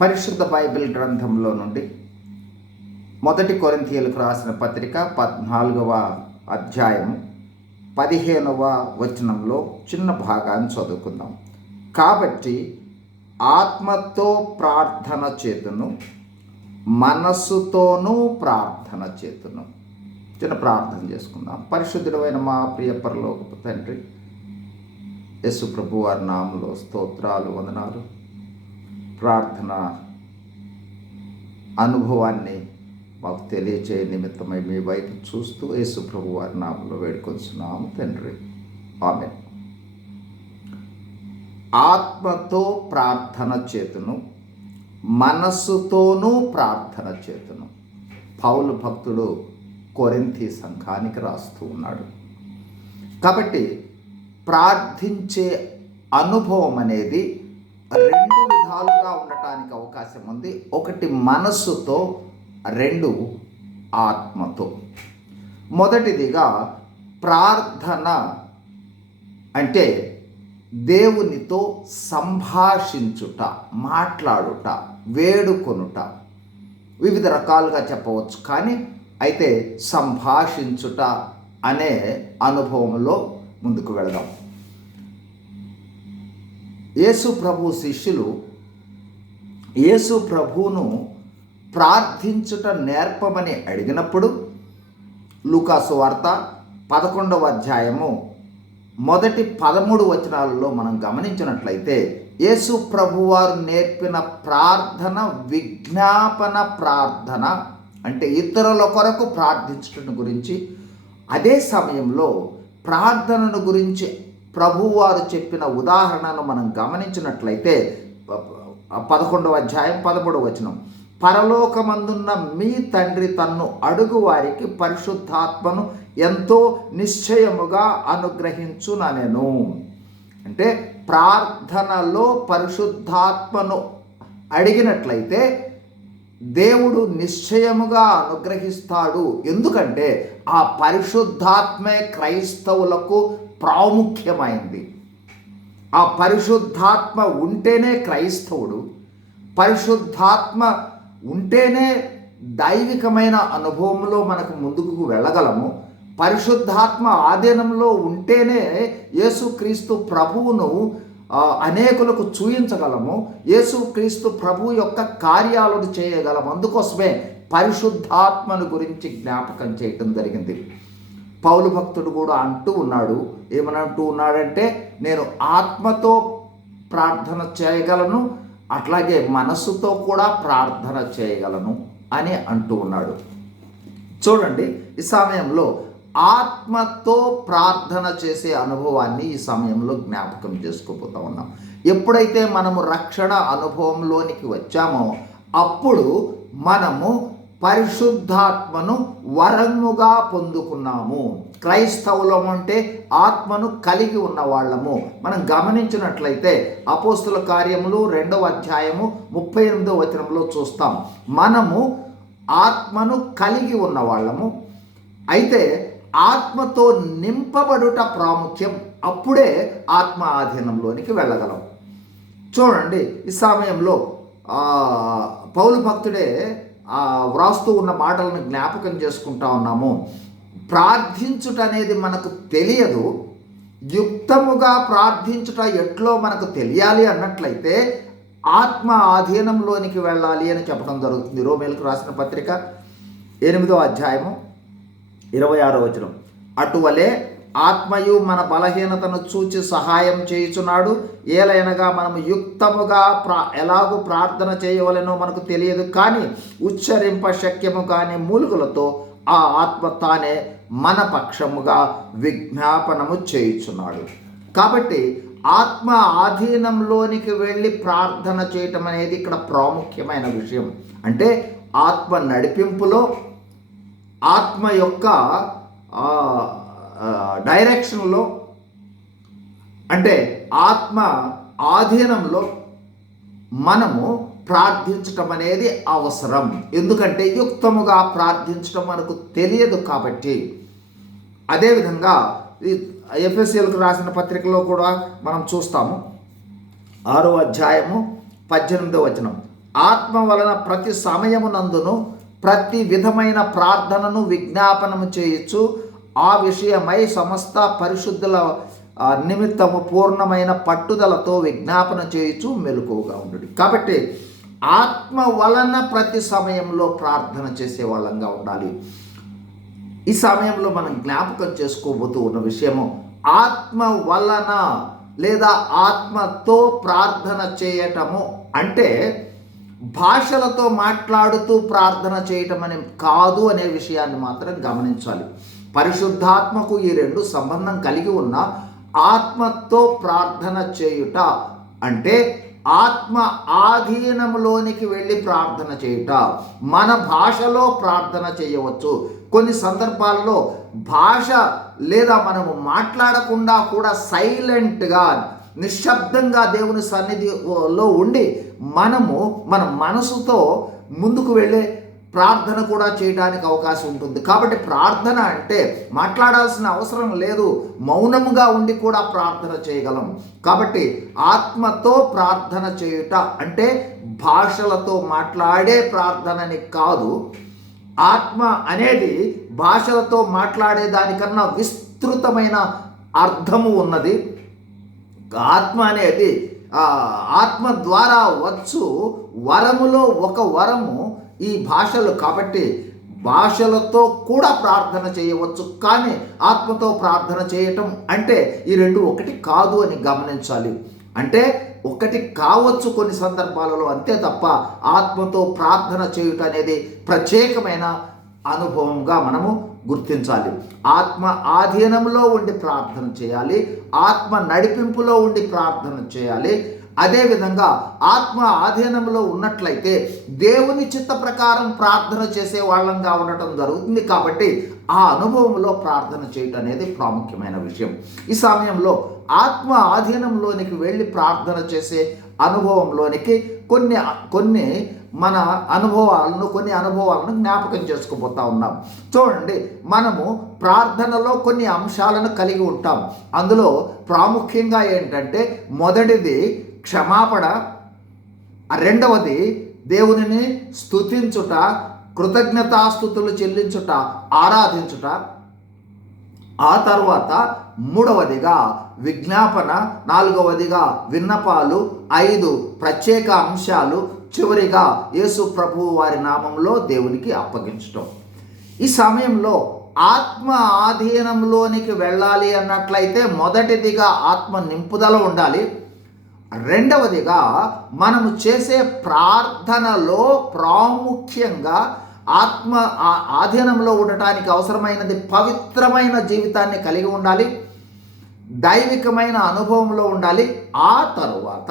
పరిశుద్ధ బైబిల్ గ్రంథంలో నుండి మొదటి కొరింతీయులకు రాసిన పత్రిక పద్నాలుగవ అధ్యాయం పదిహేనవ వచనంలో చిన్న భాగాన్ని చదువుకుందాం. కాబట్టి ఆత్మతో ప్రార్థన చేతును మనస్సుతోనూ ప్రార్థన చేతును. చిన్న ప్రార్థన చేసుకుందాం. పరిశుద్ధుడమైన మా ప్రియ పరలోకపు తండ్రి యశు ప్రభు వారి నామంలో స్తోత్రాలు వందనాలు. ప్రార్థన అనుభవాన్ని మాకు తెలియచేయ నిమిత్తమై మీ వైపు చూస్తూ యేసుప్రభు వారి నామంలో వేడుకొంచున్నాము తండ్రి. ఆమె ఆత్మతో ప్రార్థన చేతును మనస్సుతోనూ ప్రార్థన చేతును పౌలు భక్తుడు కొరింతి సంఘానికి రాస్తూ ఉన్నాడు. కాబట్టి ప్రార్థించే అనుభవం అనేది రెండు విధాలుగా ఉండటానికి అవకాశం ఉంది. ఒకటి మనస్సుతో రెండు ఆత్మతో. మొదటిదిగా ప్రార్థన అంటే దేవునితో సంభాషించుట మాట్లాడుట వేడుకొనుట. వివిధ రకాలుగా చెప్పవచ్చు కానీ అయితే సంభాషించుట అనే అనుభవంలో ముందుకు వెళదాం. యేసు ప్రభు శిష్యులు యేసు ప్రభువును ప్రార్థించుట నేర్పమని అడిగినప్పుడు లూకాసు వార్త పదకొండవ అధ్యాయము మొదటి పదమూడు వచనాలలో మనం గమనించినట్లయితే యేసు ప్రభువారు నేర్పిన ప్రార్థన విజ్ఞాపన ప్రార్థన అంటే ఇతరుల కొరకు ప్రార్థించడం గురించి అదే సమయంలో ప్రార్థనను గురించి ప్రభువారు చెప్పిన ఉదాహరణను మనం గమనించినట్లయితే పదకొండవ అధ్యాయం పదమూడవ వచనం. పరలోకమందున్న మీ తండ్రి తన్ను అడుగు వారికి పరిశుద్ధాత్మను ఎంతో నిశ్చయముగా అనుగ్రహించుననెను అంటే ప్రార్థనలో పరిశుద్ధాత్మను అడిగినట్లయితే దేవుడు నిశ్చయముగా అనుగ్రహిస్తాడు. ఎందుకంటే ఆ పరిశుద్ధాత్మే క్రైస్తవులకు ప్రాముఖ్యమైంది. ఆ పరిశుద్ధాత్మ ఉంటేనే క్రైస్తవుడు పరిశుద్ధాత్మ ఉంటేనే దైవికమైన అనుభవంలో మనకు ముందుకు వెళ్ళగలము పరిశుద్ధాత్మ ఆధీనంలో ఉంటేనే యేసుక్రీస్తు ప్రభువును అనేకులకు చూయించగలము యేసుక్రీస్తు ప్రభు యొక్క కార్యాలను చేయగలము. అందుకోసమే పరిశుద్ధాత్మను గురించి జ్ఞాపకం చేయటం జరిగింది. పౌలు భక్తుడు కూడా అంటూ ఉన్నాడు. ఏమనంటూ ఉన్నాడంటే నేను ఆత్మతో ప్రార్థన చేయగలను అట్లాగే మనస్సుతో కూడా ప్రార్థన చేయగలను అని అంటూ ఉన్నాడు. చూడండి ఈ సమయంలో ఆత్మతో ప్రార్థన చేసే అనుభవాన్ని ఈ సమయంలో జ్ఞాపకం చేసుకోబోతా ఉన్నాం. ఎప్పుడైతే మనము రక్షణ అనుభవంలోనికి వచ్చామో అప్పుడు మనము పరిశుద్ధాత్మను వరముగా పొందుకున్నాము. క్రైస్తవులం అంటే ఆత్మను కలిగి ఉన్న వాళ్ళము మనం గమనించినట్లయితే అపోస్తుల కార్యములు రెండవ అధ్యాయము ముప్పై ఎనిమిదో వచనంలో చూస్తాం. మనము ఆత్మను కలిగి ఉన్న వాళ్ళము అయితే ఆత్మతో నింపబడుట ప్రాముఖ్యం అప్పుడే ఆత్మ ఆధీనంలోనికి వెళ్ళగలం. చూడండి ఈ సమయంలో పౌలు భక్తుడే వ్రాస్తూ ఉన్న మాటలను జ్ఞాపకం చేసుకుంటా ఉన్నాము. ప్రార్థించుట అనేది మనకు తెలియదు. యుక్తముగా ప్రార్థించుట ఎట్లో మనకు తెలియాలి అన్నట్లయితే ఆత్మ ఆధీనంలోనికి వెళ్ళాలి అని చెప్పడం జరుగుతుంది. రోమేలకు రాసిన పత్రిక ఎనిమిదో అధ్యాయము ఇరవై ఆరో వచనం. అటువలే ఆత్మయు మన బలహీనతను చూచి సహాయం చేయుచున్నాడు. ఏలైనగా మనము యుక్తముగా ప్రా ఎలాగూ ప్రార్థన చేయవలెనో మనకు తెలియదు కానీ ఉచ్చరింప శక్యము కాని మూలుగులతో ఆ ఆత్మ తానే మన పక్షముగా విజ్ఞాపనము చేయుచున్నాడు. కాబట్టి ఆత్మ ఆధీనంలోనికి వెళ్ళి ప్రార్థన చేయటం అనేది ఇక్కడ ప్రాముఖ్యమైన విషయం. అంటే ఆత్మ నడిపింపులో ఆత్మ యొక్క డైరెక్షన్లో అంటే ఆత్మ ఆధీనంలో మనము ప్రార్థించటం అనేది అవసరం. ఎందుకంటే యుక్తముగా ప్రార్థించటం మనకు తెలియదు కాబట్టి. అదేవిధంగా ఎఫ్ఎస్ఎల్కు రాసిన పత్రికలో కూడా మనం చూస్తాము. ఆరో అధ్యాయము పద్దెనిమిదో వచనం. ఆత్మ వలన ప్రతి సమయమునందును ప్రతి విధమైన ప్రార్థనను విజ్ఞాపనము చేయొచ్చు ఆ విషయమై సమస్త పరిశుద్ధుల నిమిత్తము పూర్ణమైన పట్టుదలతో విజ్ఞాపన చేయుచు మెలకువగా ఉండు కాబట్టి ఆత్మ వలన ప్రతి సమయంలో ప్రార్థన చేసే వాళ్ళంగా ఉండాలి. ఈ సమయంలో మనం జ్ఞాపకం చేసుకోబోతూ ఉన్న విషయము ఆత్మ వలన లేదా ఆత్మతో ప్రార్థన చేయటము అంటే భాషలతో మాట్లాడుతూ ప్రార్థన చేయటం అని కాదు అనే విషయాన్ని మాత్రం గమనించాలి. పరిశుద్ధాత్మకు ఈ రెండు సంబంధం కలిగి ఉన్న ఆత్మతో ప్రార్థన చేయుట అంటే ఆత్మ ఆధీనంలోనికి వెళ్ళి ప్రార్థన చేయుట. మన భాషలో ప్రార్థన చేయవచ్చు. కొన్ని సందర్భాల్లో భాష లేదా మనము మాట్లాడకుండా కూడా సైలెంట్గా నిశ్శబ్దంగా దేవుని సన్నిధిలో ఉండి మనము మన మనసుతో ముందుకు వెళ్ళే ప్రార్థన కూడా చేయడానికి అవకాశం ఉంటుంది. కాబట్టి ప్రార్థన అంటే మాట్లాడాల్సిన అవసరం లేదు. మౌనముగా ఉండి కూడా ప్రార్థన చేయగలం. కాబట్టి ఆత్మతో ప్రార్థన చేయుట అంటే భాషలతో మాట్లాడే ప్రార్థనని కాదు. ఆత్మ అనేది భాషలతో మాట్లాడే దానికన్నా విస్తృతమైన అర్థము ఉన్నది. ఆత్మ అనేది ఆత్మ ద్వారా వచ్చు వరములో ఒక వరము ఈ భాషలు కాబట్టి భాషలతో కూడా ప్రార్థన చేయవచ్చు కానీ ఆత్మతో ప్రార్థన చేయటం అంటే ఈ రెండు ఒకటి కాదు అని గమనించాలి. అంటే ఒకటి కావచ్చు కొన్ని సందర్భాలలో అంతే తప్ప ఆత్మతో ప్రార్థన చేయుట అనేది ప్రత్యేకమైన అనుభవంగా మనము గుర్తించాలి. ఆత్మ ఆధీనంలో ఉండి ప్రార్థన చేయాలి ఆత్మ నడిపింపులో ఉండి ప్రార్థన చేయాలి అదేవిధంగా ఆత్మ ఆధీనంలో ఉన్నట్లయితే దేవుని చిత్త ప్రకారం ప్రార్థన చేసే వాళ్ళంగా ఉండటం జరుగుతుంది కాబట్టి ఆ అనుభవంలో ప్రార్థన చేయటం అనేది ప్రాముఖ్యమైన విషయం. ఈ సమయంలో ఆత్మ ఆధీనంలోనికి వెళ్ళి ప్రార్థన చేసే అనుభవంలోనికి కొన్ని కొన్ని మన అనుభవాలను కొన్ని అనుభవాలను జ్ఞాపకం చేసుకుపోతా ఉన్నాం. చూడండి మనము ప్రార్థనలో కొన్ని అంశాలను కలిగి ఉంటాం. అందులో ప్రాముఖ్యంగా ఏంటంటే మొదటిది క్షమాపణ. రెండవది దేవునిని స్తుతించుట కృతజ్ఞతాస్థుతులు చెల్లించుట ఆరాధించుట. ఆ తర్వాత మూడవదిగా విజ్ఞాపన. నాలుగవదిగా విన్నపాలు. ఐదు ప్రత్యేక అంశాలు. చివరిగా యేసు ప్రభువు వారి నామంలో దేవునికి అప్పగించటం. ఈ సమయంలో ఆత్మ ఆధీనంలోనికి వెళ్ళాలి అన్నట్లయితే మొదటిదిగా ఆత్మ నింపుదల ఉండాలి. రెండవదిగా మనము చేసే ప్రార్థనలో ప్రాముఖ్యంగా ఆత్మ ఆధీనంలో ఉండటానికి అవసరమైనది పవిత్రమైన జీవితాన్ని కలిగి ఉండాలి దైవికమైన అనుభవంలో ఉండాలి. ఆ తరువాత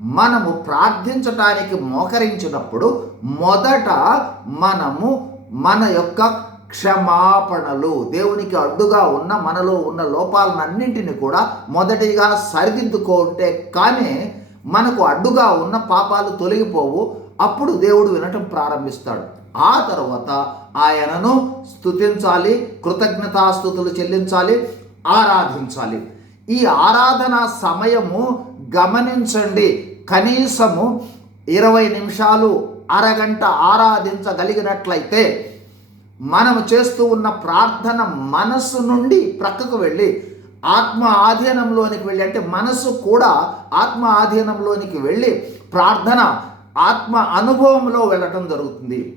మనము ప్రార్థించటానికి మోకరించినప్పుడు మొదట మనము మన యొక్క క్షమాపణలు. దేవునికి అడ్డుగా ఉన్న మనలో ఉన్న లోపాలన్నింటిని కూడా మొదటిగా సరిదిద్దుకుంటే కానీ మనకు అడ్డుగా ఉన్న పాపాలు తొలగిపోవు. అప్పుడు దేవుడు వినటం ప్రారంభిస్తాడు. ఆ తర్వాత ఆయనను స్తుతించాలి కృతజ్ఞతాస్థుతులు చెల్లించాలి ఆరాధించాలి. ఈ ఆరాధన సమయము గమనించండి. కనీసము ఇరవై నిమిషాలు అరగంట ఆరాధించగలిగినట్లయితే మనము చేస్తూ ఉన్న ప్రార్థన మనస్సు నుండి ప్రక్కకు వెళ్ళి ఆత్మ ఆధీనంలోనికి వెళ్ళి అంటే మనసు కూడా ఆత్మ ఆధీనంలోనికి వెళ్ళి ప్రార్థన ఆత్మ అనుభవంలో వెళ్ళటం జరుగుతుంది.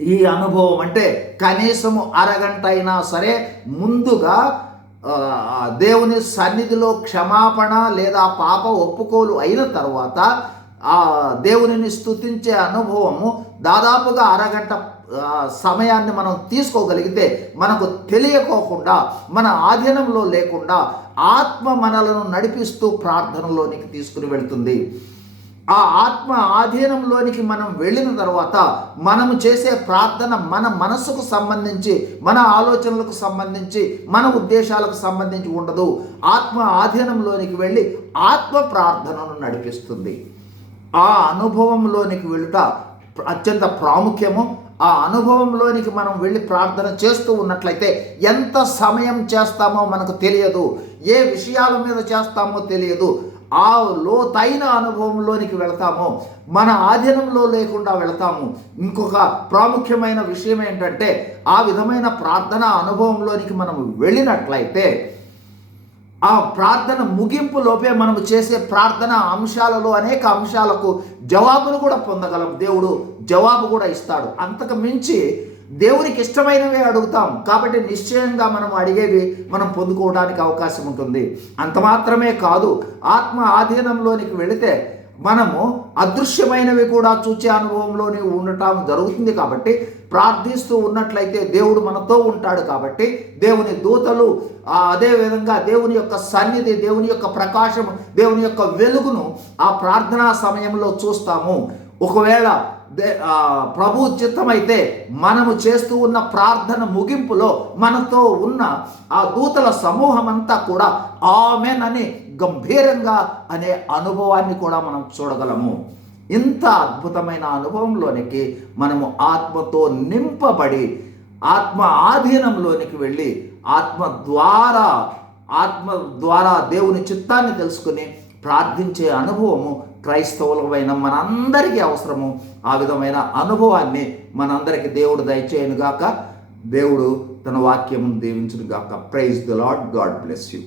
ఈ అనుభవం అంటే కనీసము అరగంట అయినా సరే ముందుగా దేవుని సన్నిధిలో క్షమాపణ లేదా పాప ఒప్పుకోలు అయిన తర్వాత ఆ దేవునిని స్తుతించే అనుభవము దాదాపుగా అరగంట సమయాన్ని మనం తీసుకోగలిగితే మనకు తెలియకోకుండా మన ఆధీనంలో లేకుండా ఆత్మ మనలను నడిపిస్తూ ప్రార్థనలోనికి తీసుకుని వెళ్తుంది. ఆ ఆత్మ ఆధీనంలోనికి మనం వెళ్ళిన తర్వాత మనము చేసే ప్రార్థన మన మనసుకు సంబంధించి మన ఆలోచనలకు సంబంధించి మన ఉద్దేశాలకు సంబంధించి ఉండదు. ఆత్మ ఆధీనంలోనికి వెళ్ళి ఆత్మ ప్రార్థనను నడిపిస్తుంది. ఆ అనుభవంలోనికి వెళ్ళుట అత్యంత ప్రాముఖ్యము. ఆ అనుభవంలోనికి మనం వెళ్ళి ప్రార్థన చేస్తూ ఉన్నట్లయితే ఎంత సమయం చేస్తామో మనకు తెలియదు. ఏ విషయాల మీద చేస్తామో తెలియదు. ఆ లోతైన అనుభవంలోనికి వెళతామో. మన ఆధీనంలో లేకుండా వెళతాము. ఇంకొక ప్రాముఖ్యమైన విషయం ఏంటంటే ఆ విధమైన ప్రార్థన అనుభవంలోనికి మనం వెళ్ళినట్లయితే ఆ ప్రార్థన ముగింపు లోపే మనం చేసే ప్రార్థన అంశాలలో అనేక అంశాలకు జవాబును కూడా పొందగలం. దేవుడు జవాబు కూడా ఇస్తాడు. అంతకు మించి దేవునికి ఇష్టమైనవే అడుగుతాం. కాబట్టి నిశ్చయంగా మనం అడిగేవి మనం పొందుకోవడానికి అవకాశం ఉంటుంది. అంత మాత్రమే కాదు ఆత్మ ఆధీనంలోనికి వెళితే మనము అదృశ్యమైనవి కూడా చూచే అనుభవంలోనే ఉండటం జరుగుతుంది కాబట్టి ప్రార్థిస్తూ ఉన్నట్లయితే దేవుడు మనతో ఉంటాడు కాబట్టి దేవుని దూతలు అదేవిధంగా దేవుని యొక్క సన్నిధి దేవుని యొక్క ప్రకాశం దేవుని యొక్క వెలుగును ఆ ప్రార్థనా సమయంలో చూస్తాము. ఒకవేళ దే ప్రభు చిత్తమైతే మనము చేస్తూ ఉన్న ప్రార్థన ముగింపులో మనతో ఉన్న ఆ దూతల సమూహం అంతా కూడా ఆమెన్ అని గంభీరంగా అనే అనుభవాన్ని కూడా మనం చూడగలము. ఇంత అద్భుతమైన అనుభవంలోనికి మనము ఆత్మతో నింపబడి ఆత్మ ఆధీనంలోనికి వెళ్ళి ఆత్మ ద్వారా ఆత్మ ద్వారా దేవుని చిత్తాన్ని తెలుసుకుని ప్రార్థించే అనుభవము క్రైస్తవులమైన మనందరికీ అవసరము. ఆ విధమైన అనుభవాన్ని మనందరికీ దేవుడు దయచేయనుగాక. దేవుడు తన వాక్యమును దీవించునుగాక. Praise the lord God bless you